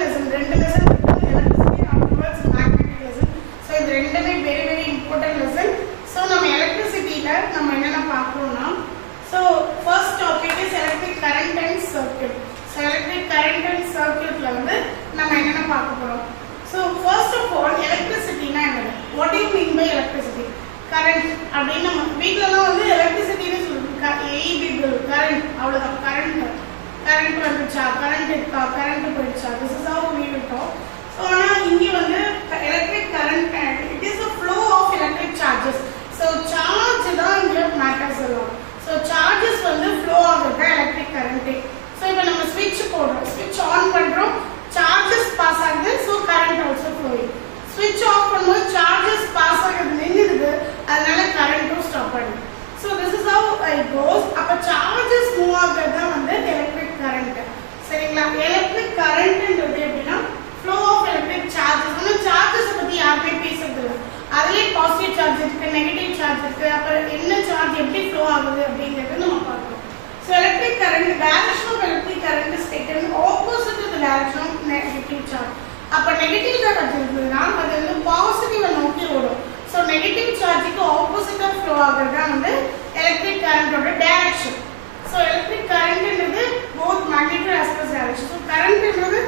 lesson. ரெண்டு lesson இருக்கு. Electricity afterwards magnetic lesson. So இது ரெண்டுமே very very important lesson. So நம்ம electricityல நம்ம என்னென்ன பார்க்கறோம்னா, so first topic is electric current and circuit. So electric current and circuitல வந்து நம்ம என்னென்ன பார்க்க போறோம். So first of all electricity னா என்னது? What do you mean by electricity? Current அப்படினா நம்ம வீட்லலாம் வந்து electricity னு சொல்லுவோம். AEB bill current அவ்வளவுதான். current வந்துச்சா, current போயிடுச்சா. This is how we will talk. So ஆனா இங்க வந்து electric current, it is a flow of electric charges. So charge தான் இங்க matters எல்லாம். So charges வந்து flow ஆகுது electric current. So இப்போ நம்ம switch போடுறோம், switch on பண்றோம், charges pass ஆகுது, so current also flowing. Switch off பண்ணும்போது charges pass ஆகுது நின்னுடுது, அதனால current stop ஆகுது. So this is how it goes. அப்ப charges move ஆகுறது தான் வந்து electric current. சரிங்களா? electric current ன்றது எப்படின்னா flow of electric charges. ஆனா charges பத்தி யாருமே பேசுறது இல்ல. அதுலயே பாசிட்டிவ் சார்ஜ் இருக்கு, நெகட்டிவ் சார்ஜ் இருக்கு. அப்ப என்ன சார்ஜ் எப்படி flow ஆகுது அப்படிங்கறது நம்ம பார்ப்போம். So electric current, direction of electric current is taken opposite to the direction of negative charge. அப்ப நெகட்டிவ் சார்ஜ் இருக்குன்னா அது வந்து பாசிட்டிவ் நோக்கி ஓடும். So negative charge க்கு opposite of flow ஆகுறது தான் வந்து electric current ஓட direction. So electric current ன்றது both magnitude as well as direction. So current ன்றது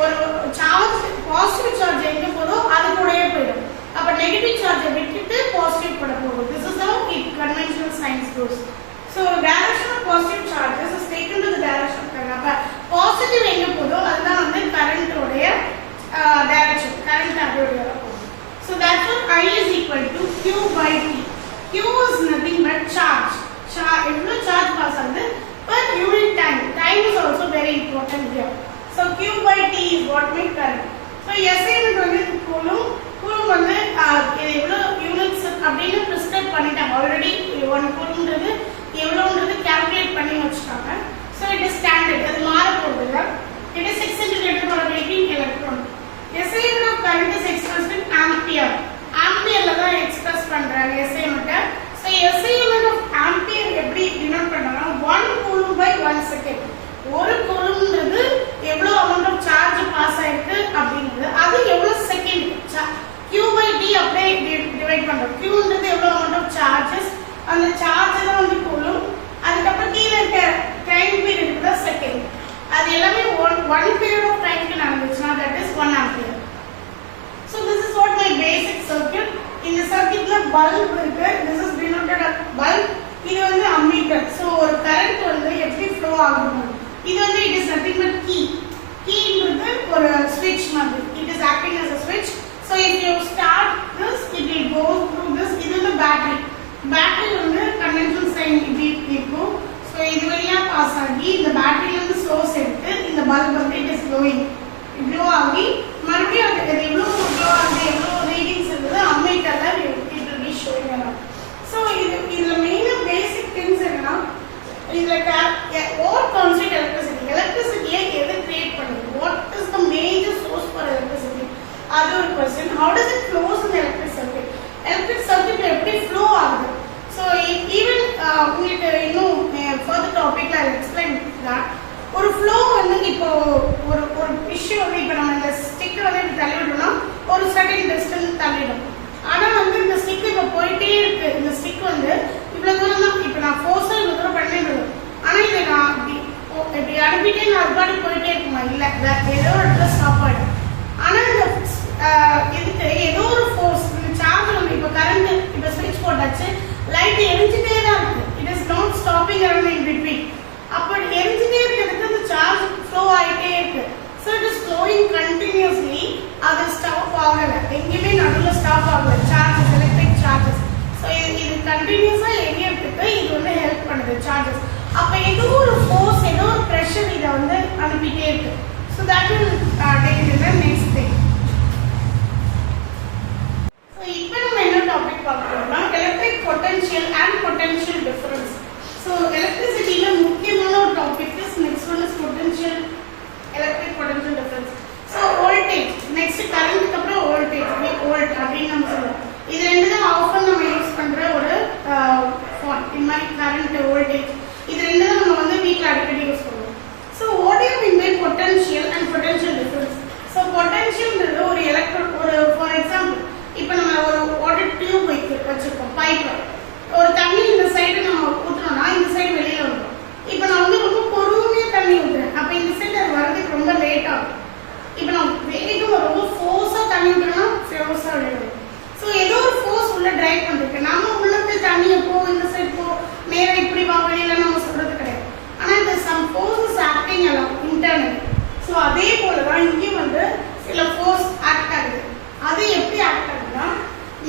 ஒரு சார்ஜ், பாசிட்டிவ் சார்ஜ் எங்க போதோ அது கூடயே போயிடும். அப்ப நெகட்டிவ் சார்ஜ் விட்டுட்டு பாசிட்டிவ் போட போகும். This is how it conventional science goes. So direction of positive charges is taken to the direction of current. அப்ப பாசிட்டிவ் எங்க போதோ அதுதான் வந்து current உடைய direction. current அதோட போகும். So therefore I is equal to Q by T. Q is nothing but charge. எவ்வளவு charge pass ஆகுது per unit time. Time is also very important here. So Q by T is what make current. So SI வந்து coulomb வந்து எவ்வளவு units அப்படின்னு prescribe பண்ணிட்டாங்க already. 1 கூலும்ன்றது எவ்வளவுன்றது calculate பண்ணி வச்சிட்டாங்க. So it is standard. அது மாற போறது இல்ல. It is 6 × 10⁻18 electron. SI of current is expressed in ampere. ஆம்பியர்ல தான் எக்ஸ்பிரஸ் பண்றாங்க SI metre. So SI of ampere எப்படி டினோட் பண்றாங்க? 1 coulomb by 1 second. ஒரு கூலும்ன்றது எவ்வளவு amount of charge பாஸ் ஆயிருக்கு அப்படிங்கிறது. அது எவ்வளவு செகண்ட் Q by T அப்படியே டிவைட் பண்றோம். Q ன்றது எவ்வளவு amount of charges, அந்த சார்ஜ் தான் வந்து கூலும். அதுக்கு அப்புறம் கீழ இருக்க டைம் பீரியட் தான் செகண்ட். அது எல்லாமே 1 period of time க்கு நடந்துச்சுனா that is 1 ampere. So this is what my basic circuit. இந்த சர்க்யூட்ல பல்ப் இருக்கு. This is denoted as bulb. இது வந்து ammeter. So ஒரு கரண்ட் வந்து எப்படி flow ஆகுது. இது வந்து it is nothing but key. Key ன்றது ஒரு switch மாதிரி. It is acting as a switch. So if you start this, it will go through this. இது வந்து battery. Battery வந்து conventional sign இப்படி இருக்கும். So இது வழியா பாஸ் ஆகி இந்த பேட்டரியில இருந்து சோர்ஸ் எடுத்து இந்த பல்ப் வந்து it is glowing. glow ஆகி மறுபடியும் அது எவ்வளவு glow ஆகுது, எவ்வளவு ரீடிங்ஸ் இருக்குது அம்மீட்டர்ல it will be showing around. So இதுல மெயினா பேசிக் திங்ஸ் என்னன்னா இதுல what constitutes electricity. எலக்ட்ரிசிட்டியை எது கிரியேட் பண்ணுது? What is the major source for electricity? அது ஒரு question. How does it flows in the electric circuit? Electric circuit எப்படி flow ஆகுது? So even உங்களுக்கு இன்னும் further topic I will explain that. ஒரு flow வந்து இப்போ ஒரு விஷயம் வந்து இப்போ நம்ம இந்த ஸ்டிக்கர் வந்து இப்படி தள்ளி விட்டோம்னா ஒரு certain distance தள்ளிடும். ஆனா வந்து இந்த ஸ்டிக் இப்போ போயிட்டே இருக்கு. இந்த ஸ்டிக் வந்து இவ்வளவு தூரம் தான். இப்போ நான் ஃபோர்ஸா இவ்வளவு தூரம் பண்ணிடுவேன். ஆனா இதை நான் இப்படி அனுப்பிட்டே நான் அதுபாடி போயிட்டே இருக்குமா? இல்ல, ஏதோ ஒரு இடத்துல ஸ்டாப் ஆயிடும். ஆனா இந்த இதுக்கு ஏதோ ஒரு ஃபோர்ஸ், இந்த சார்ஜ் வந்து இப்போ கரண்ட் இப்போ ஸ்விட்ச் போட்டாச்சு, லைட் எரிஞ்சிட்டே தான் இருக்கு. It is not stopping around in between. அப்படி எரிஞ்சிட்டே இருக்கிறதுக்கு அந்த சார்ஜ் ஃப்ளோ ஆகிட்டே இருக்கு. So it is flowing continuously. அது ஸ்டாப் ஆகலை, எங்கேயுமே நடுவில் ஸ்டாப் ஆகலை. Charges, electric charges. ஸோ இது கண்டினியூஸாக எரியறதுக்கு இது வந்து ஹெல்ப் பண்ணுது சார்ஜஸ். அப்போ ஏதோ ஒரு ஃபோர்ஸ், ஏதோ ஒரு ப்ரெஷர் இதை வந்து அனுப்பி ஸோ அதே போல தான் இங்கேயும் வந்து சில ஃபோர்ஸ் ஆக்ட் ஆகுது. அது எப்படி ஆக்ட் ஆகுதுன்னா,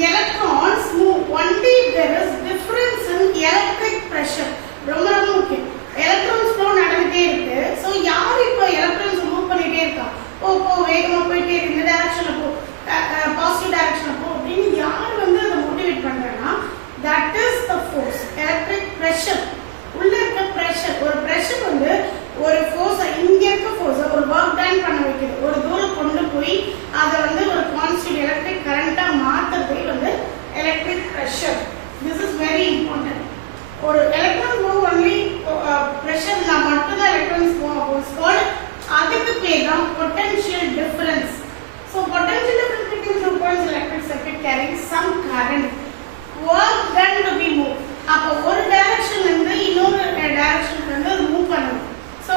electrons move only if there is difference in electric pressure. ரொம்ப ரொம்ப முக்கியம். எலக்ட்ரான்ஸ் ஃப்ளோ நடந்துட்டே இருக்கு. ஸோ யார் இப்போ எலக்ட்ரான்ஸ் மூவ் பண்ணிட்டே இருக்கா, போ வேகமா போயிட்டே இருக்கு, இந்த டைரக்ஷன்ல போ, பாசிட்டிவ் டைரக்ஷன்ல போ அப்படின்னு யார் வந்து அதை மோட்டிவேட் பண்றாங்கன்னா, that is the force, electric pressure. உள்ள இருக்க பிரஷர், ஒரு பிரஷர் வந்து ஒரு ஃபோர்ஸ், இங்க இருக்க ஃபோர்ஸ் ஒரு வர்க் டன் பண்ண வைக்குது, ஒரு தூரம் கொண்டு போய் அதை வந்து ஒரு கான்ஸ்டன்ட் எலக்ட்ரிக் கரண்டா மாத்துறதே வந்து electric pressure. This is very important. ஒரு எலக்ட்ரான் மூவ் ஒன்லி பிரஷர்னா மட்டும் தான் எலக்ட்ரான்ஸ் மூவ் ஆகும். அதுக்கு பேர் தான் potential difference. So potential difference between two points electric circuit carrying some current work done to be moved. அப்போ ஒரு டைரக்ஷன்ல இருந்து இன்னொரு டைரக்ஷனுக்கு வந்து மூவ் பண்ணணும். So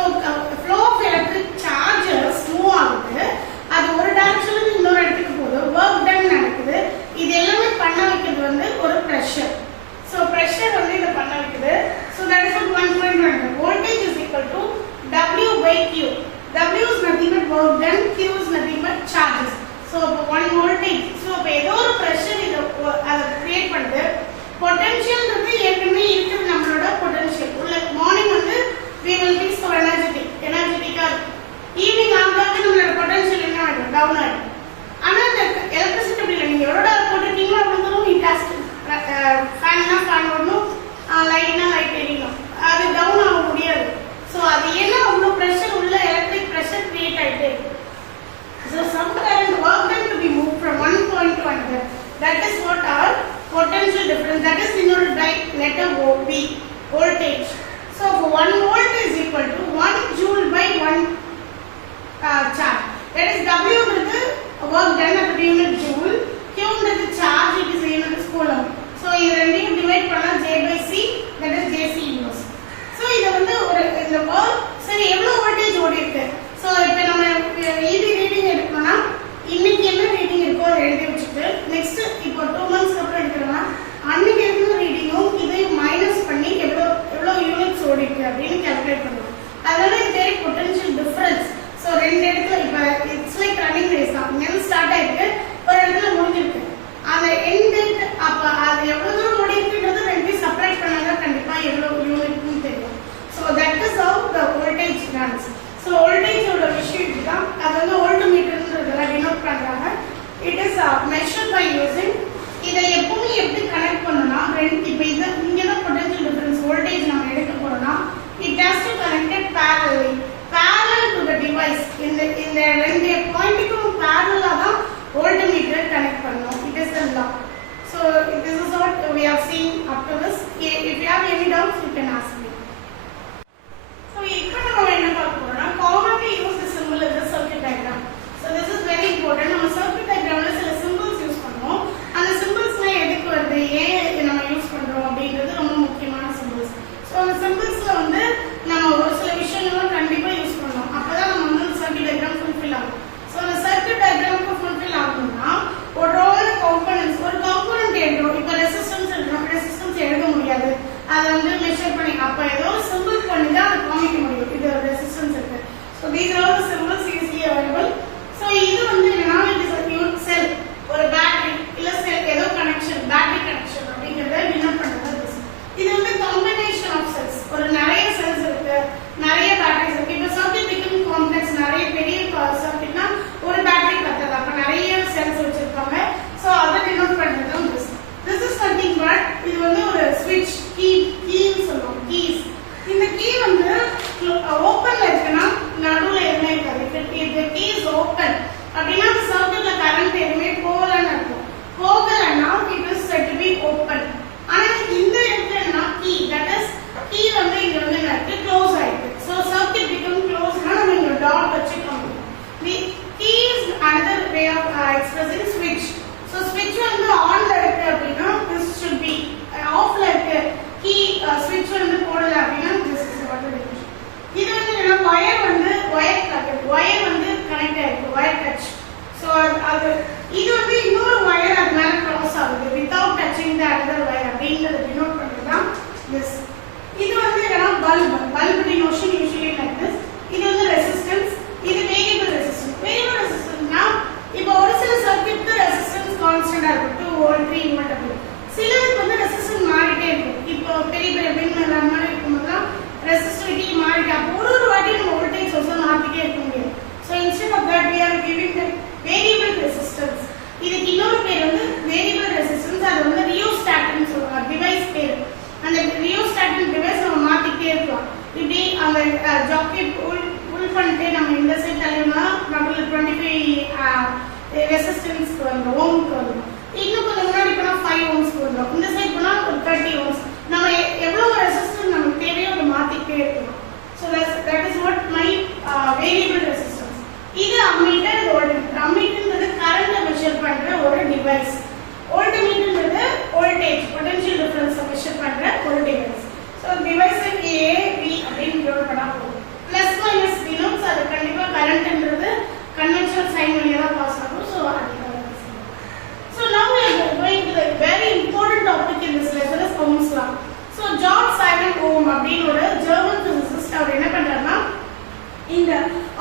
flow of electric charges move ஆகுது, அது ஒரு டைரக்ஷன்ல இருந்து இன்னொரு இடத்துக்கு போகுது, ஒர்க் டன் நடக்குது. இது எல்லாமே பண்ண வைக்கிறது வந்து ஒரு ப்ரெஷர். ஸோ ப்ரெஷர் வந்து இதை பண்ண வைக்குது. So that is 1.1. voltage is equal to W by Q. W is nothing but work done, Q is nothing but charges. So இப்போ 1 voltage. ஸோ இப்போ ஏதோ ஒரு ப்ரெஷர் இதை அதை கிரியேட் பண்ணுது. பொட்டன்ஷியல்ன்றது ஏற்கனவே இருக்குது நம்மளோட பொட்டன்ஷியல். உள்ள மார்னிங் வந்து we will be so energetic, எனர்ஜெட்டிக்கா இருக்கும். ஈவினிங் ஆகாத நம்மளோட பொட்டன்ஷியல் என்ன ஆகும், டவுன் ஆகும். ஆனால் இந்த எலக்ட்ரிசிட்டி அப்படி இல்லை, நீங்கள் எவ்வளோ போட்டுட்டீங்களோ அப்படிங்கிறதும் இன்டாஸ்ட். ஃபேன்னா ஃபேன் ஓடணும், லைட்னா லைட் எரியணும், அது டவுன் ஆக முடியாது. ஸோ அது ஏன்னா அவ்வளோ ப்ரெஷர் உள்ள எலக்ட்ரிக் ப்ரெஷர் கிரியேட் ஆகிட்டே இருக்கு. So some current work done to be move from one point to another. That is what are potential difference. That is denoted by letter V, voltage. So 1 volt is equal to 1 joule by 1 charge. That is W is the work done at the unit joule, Q is the charge, it is the unit coulomb. So இது ரெண்டையும் divide பண்ணா J by C, that is JC inverse. So இது வந்து ஒரு இந்த work சரி எவ்வளவு voltage ஓடி இருக்கு. So இப்போ நம்ம ED ரீடிங் எடுக்கணும்னா இன்னைக்கு என்ன ரீடிங் இருக்கோ அதை எழுதி வச்சுட்டு நெக்ஸ்ட் இப்போ 2 months அப்புறம் எடுக்கிறோம்னா அன்னைக்கு இருக்கிற ரீடிங்கும் இதையும் மைனஸ் பண்ணி எவ்வளோ யூனிட்ஸ் ஓடி இருக்கு அப்படின்னு கால்குலேட் பண்ணணும். அதனால இது பேர் பொட்டன்ஷியல் டிஃபரன்ஸ். ஸோ ரெண்டு இடத்துல இப்போ இட்ஸ் லைக் ரன்னிங் ரேஸ் தான். இங்கே ஸ்டார்ட் ஆயிருக்கு, ஒரு இடத்துல முடிஞ்சிருக்கு. அந்த எண்ட் அப்போ அது எவ்வளோ தூரம் ஓடி இருக்குன்றது ரெண்டையும் செப்பரேட் பண்ணாதான் கண்டிப்பாக எவ்வளோ யூனிட்னு தெரியும். So that is how the voltage runs. So வோல்டேஜோட விஷயம் இதுதான். அது வந்து வோல்ட் மீட்டர்ன்றதெல்லாம் டினோட் பண்ணுறாங்க. It is measure by using. இதை எப்பவுமே எப்படி கனெக்ட் பண்ணணும்னா இப்போ இது இங்கே தான் பொட்டன்ஷியல் டிஃபரன்ஸ் வோல்டேஜ் நம்ம எடுக்க போறோம்னா it has to connected parallelly to the device. இந்த ரெண்டு பாயிண்ட்டுக்கும் parallel தான் வோல்ட் மீட்டர் கனெக்ட் பண்ணணும். It is the law. So this is what we have seen up to this. If you have any doubts you can ask me. So இப்போ நம்ம என்ன பார்க்க போறோம்னா commonly used symbol is the circuit diagram. So this is very important. நம்ம circuit diagramல சில symbols use பண்ணுவோம். அந்த symbolsலாம் எதுக்கு வருது, ஏன் நம்ம யூஸ் பண்றோம் ரெசிஸ்டன்ஸ்க்கு வந்துடும், ஓம்க்கு வந்துடும். இன்னும் கொஞ்சம் முன்னாடி போனால் 5 ஓம்ஸ்க்கு வந்துடும். இந்த சைட் போனால் ஒரு 30 ஓம்ஸ். நம்ம எவ்வளோ ரெசிஸ்டன்ஸ் நமக்கு தேவையோ அதை மாற்றிக்கிட்டே இருக்கணும். So that is what my variable resistance. இது அம்மீட்டர், இது வோல்ட்மீட்டர். அம்மீட்டர்ன்றது கரண்ட்டை மெஷர் பண்ணுற ஒரு டிவைஸ். வோல்ட்மீட்டர்ன்றது வோல்டேஜ், பொட்டன்ஷியல் டிஃபரன்ஸை மெஷர் பண்ணுற ஒரு டிவைஸ். ஸோ டிவைஸை A, B அப்படின்னு டிவைட் பண்ணால் போதும். ப்ளஸ் மைனஸ் டினோட்ஸ் அது கண்டிப்பாக கரண்ட்ன்றது conventional sign வழியா தான் பாஸ் ஆகும். ஸோ அதுக்காக so now we are going to the very important topic in this lesson is Ohm's law. So George Simon Ohm அப்படின்னு ஒரு ஜெர்மன் பிசிசிஸ்ட் அவர் என்ன பண்றாருன்னா இந்த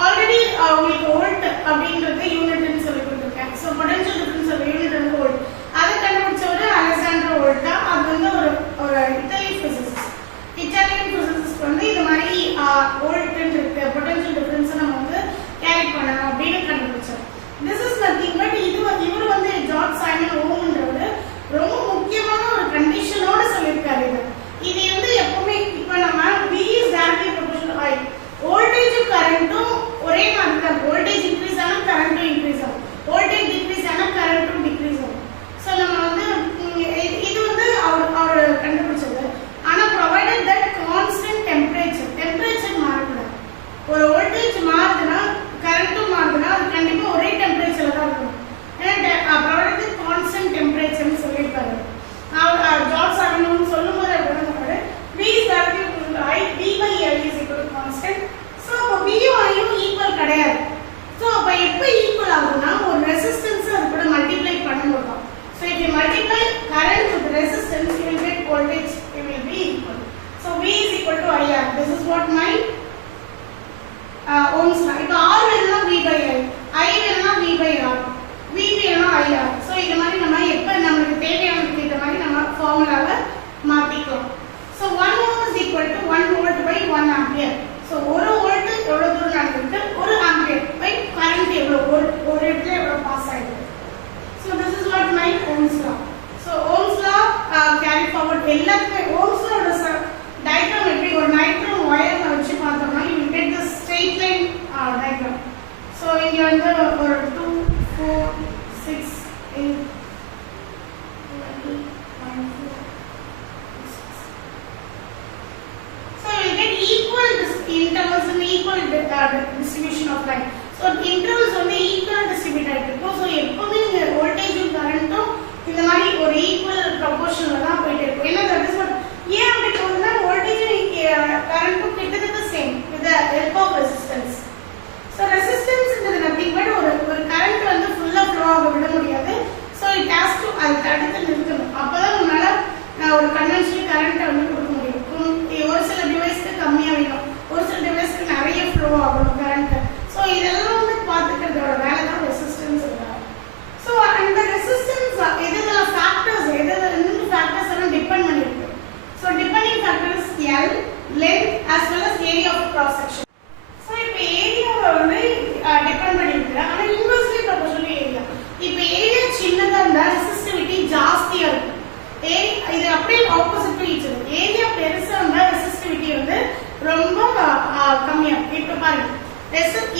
ஆல்ரெடி உங்களுக்கு வோல்ட் அப்படிங்கிறது யூனிட்னு சொல்லி கொடுத்துருக்கேன். So potential difference of unit வந்து வோல்ட். அதை கண்டுபிடிச்சவர் அலெக்சாண்டர் வோல்ட்டா. அது வந்து ஒரு இட்டாலியன் பிசிசிஸ்ட். இட்டாலியன் பிசிசிஸ்ட் வந்து இந்த மாதிரி வோல்ட்னு இருக்கு, பொட்டன்ஷியல் டிஃபரன்ஸ் நம்ம வந்து கேரி பண்ணணும் அப்படின்னு கண்டுபிடிச்சார். திஸ் இஸ் நத்திங் பட் இவர் வந்து ஜார்ஜ் சைமன் ஓம்ன்றவர் ரொம்ப முக்கியமான ஒரு கண்டிஷனோட சொல்லியிருக்காரு. இது வந்து எப்பவுமே இப்போ நம்ம V is directly proportional to I. வோல்டேஜும் கரண்ட்டும் ஒரே மாதிரி தான். வோல்டேஜ் இன்க்ரீஸ் ஆனால் கரண்ட்டும் இன்க்ரீஸ் ஆகும், வோல்டேஜ் டிக்ரீஸ் ஆனால் கரண்ட்டும் டிக்ரீஸ் ஆகும். ஸோ நம்ம வந்து இது வந்து அவர் கண்டுபிடிச்சது. ஆனால் ப்ரொவைடட் தட் கான்ஸ்டன்ட் டெம்பரேச்சர் மாறக்கூடாது. ஒரு வோல்டேஜ் மாறுதுன்னா கரண்ட்டும் மாறுதுன்னா அது கண்டிப்பாக ஒரே டெம்பரேச்சரில் தான் இருக்கணும். ஏன்னா ப்ரொவைடட் கான்ஸ்டன்ட் டெம்பரேச்சர்னு சொல்லியிருக்காரு. ஜார்ஜ் சைமன் ஓம் சொல்லும் போது அப்படின்னு சொல்றாரு V is directly equal to I, V by L is equal to constant. So அப்போ Vயும் Iயும் ஈக்குவல் கிடையாது. ஸோ அப்போ எப்போ ஈக்குவல் ஆகுதுன்னா ஒரு ரெசிஸ்டன்ஸ் அது கூட மல்டிப்ளை பண்ணும்போது தான். So if you multiply current with resistance you will get voltage, it will be equal. So V is equal to IR. This is what my Ohm's law. இப்போ R வேணும்னா V by I வேணும்னா V by R, V வேணும்னா IR. So இது மாதிரி நம்ம எப்போ நம்மளுக்கு தேவையானதுக்கு இந்த மாதிரி நம்ம ஃபார்முலாவை மாற்றிக்கலாம். So 1 ohm is equal to 1 volt by 1 ampere. So ஒரு வோல்ட் எவ்வளோ தூரம் நடந்துருக்கு, ஒரு ஆம்பியர் பை கரண்ட் எவ்வளோ, ஒரு இடத்துல எவ்வளோ பாஸ் ஆகிடுது. So this is what my Ohm's law. So Ohm's law carry forward எல்லாத்துக்குமே. Ohm's law டயக்ராம் எப்படி ஒரு நைட்ரம் ஒயர் வச்சு பார்த்தோம்னா you will get the straight line diagram. So இங்கே வந்து ஒரு 2, 4, 6, 8, 12, 14. So you will get equal intervals and equal distribution of line. So intervals வந்து equal distribute ஆகிருக்கும். ஸோ எப்பவுமே நீங்கள் வோல்டேஜும் கரண்ட்டும் இந்த மாதிரி ஒரு ஈக்குவல் ப்ரொபோர்ஷனில் தான் போயிட்டு இருக்கும். ஏன்னா தட் இஸ் வாட் ஏன் அப்படி போகுதுன்னா வோல்டேஜும் கரண்ட்டும் கிட்டத்தட்ட same with the help of resistance. So ரெசிஸ்டன்ஸ்ன்றது நத்திங் பட் ஒரு கரண்ட் வந்து ஃபுல்லாக ஃப்ளோ ஆக விட முடியாது. ஸோ இட் ஹேஸ் டு அது தடுத்து நிறுத்தணும். அப்போ தான் நம்மளால் ஒரு கன்வென்ஷனல் கரண்ட்டை வந்து கொடுக்க முடியும். ஒரு சில டிவைஸ்க்கு கம்மியாக வேணும், ஒரு சில டிவைஸ்க்கு நிறைய ஃப்ளோ ஆகணும் கரண்ட்டு. ஸோ இதெல்லாம் வந்து பார்த்துக்கிறதோட வேலை தான் ரெசிஸ்டன்ஸ். ஸோ அந்த ரெசிஸ்டன்ஸ் எதெல்லாம் ஃபேக்டர்ஸ் எந்தெந்த ஃபேக்டர்ஸ் எல்லாம் டிபெண்ட் பண்ணியிருக்கு. So depending factors L, length as well as area of cross section. So இப்போ ஏரியாவை வந்து டிபெண்ட் பண்ணியிருக்கு. ஆனால் இன்வெர்ஸ்லி ப்ரொபோர்ஷனல் ஏரியா. இப்போ ஏரியா சின்னதாக இருந்தால் ரெசிஸ்டிவிட்டி ஜாஸ்தியாக இருக்கும். இது அப்படியே opposite to each other. Area பெருசாக இருந்தால் ரெசிஸ்டிவிட்டி வந்து ரொம்ப கம்மியாக. இப்போ பாருங்க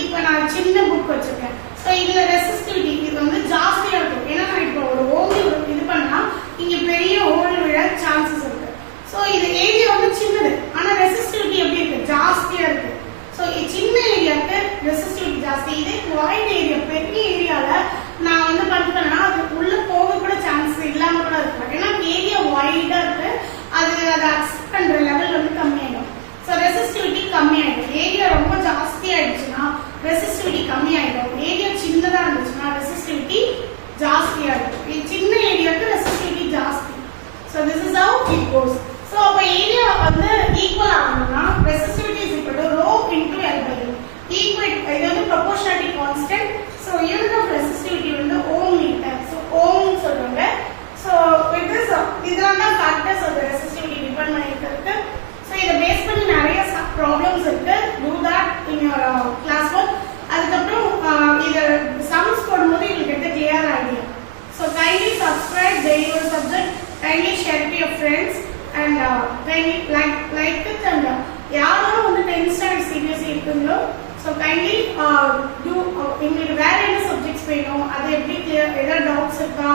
இப்போ நான் சின்ன புக் வச்சிருக்கேன். ஸோ இதில் ரெசிஸ்டிவிட்டி இது வந்து ஜாஸ்தியாக இருக்கும். ஏன்னா நான் இப்போ ஒரு ஓவில் இது பண்ணால் இங்கே பெரிய ஓவில் விழ சான்சஸ் இருக்கு. ஸோ இது ஏரியா வந்து சின்னது ஆனால் ரெசிஸ்டிவிட்டி எப்படி இருக்கு, ஜாஸ்தியாக இருக்கு. ஸோ சின்ன ஏரியாவுக்கு ரெசிஸ்டிவிட்டி ஜாஸ்தி. இதே வாய்ட் ஏரியா பெரிய ஏரியாவில் நான் வந்து பண்ணுறேன்னா அது உள்ளே போக கூட சான்ஸ் இல்லாமல் கூட இருக்கும். ஏன்னா ஏரியா வைடாக இருக்கு, அதை அக்செப்ட் பண்ணுற லெவல் வந்து கம்மியாயிடும். ஸோ ரெசிஸ்டிவிட்டி கம்மியாயிடும். ஏரியா ரொம்ப ஜாஸ்தி ஆயிடுச்சுன்னா ரெசிஸ்டிவிட்டி கம்மியாயிடும். ஏரியா சின்னதாக இருந்துச்சுன்னா ரெசிஸ்டிவிட்டி ஜாஸ்தியாக இருக்கும். சின்ன ஏரியாவுக்கு ரெசிஸ்டிவிட்டி ஜாஸ்தி. So this is how it goes. So அப்போ ஏரியா வந்து ஈக்குவல் ஆகணும்னா resistivity is equal to rho into L by L. Equal இது வந்து proportionality constant. So unit of resistivity வந்து ஓம் மீட்டர். ஸோ ஓம்னு சொல்றாங்க. ஸோ இதெல்லாம் தான் ஃபேக்டர்ஸ் ஆஃப் ரெசிஸ்டிவிட்டி டிபெண்ட் பண்ணிட்டு. ஸோ இதை பேஸ் பண்ணி நிறைய ப்ராப்ளம்ஸ் இருக்கு. Do that in your class work. அதுக்கப்புறம் இதை சம்ஸ் போடும்போது you will get a clear idea. So kindly subscribe, Daily Subject. Kindly share it to your friends. இருக்கா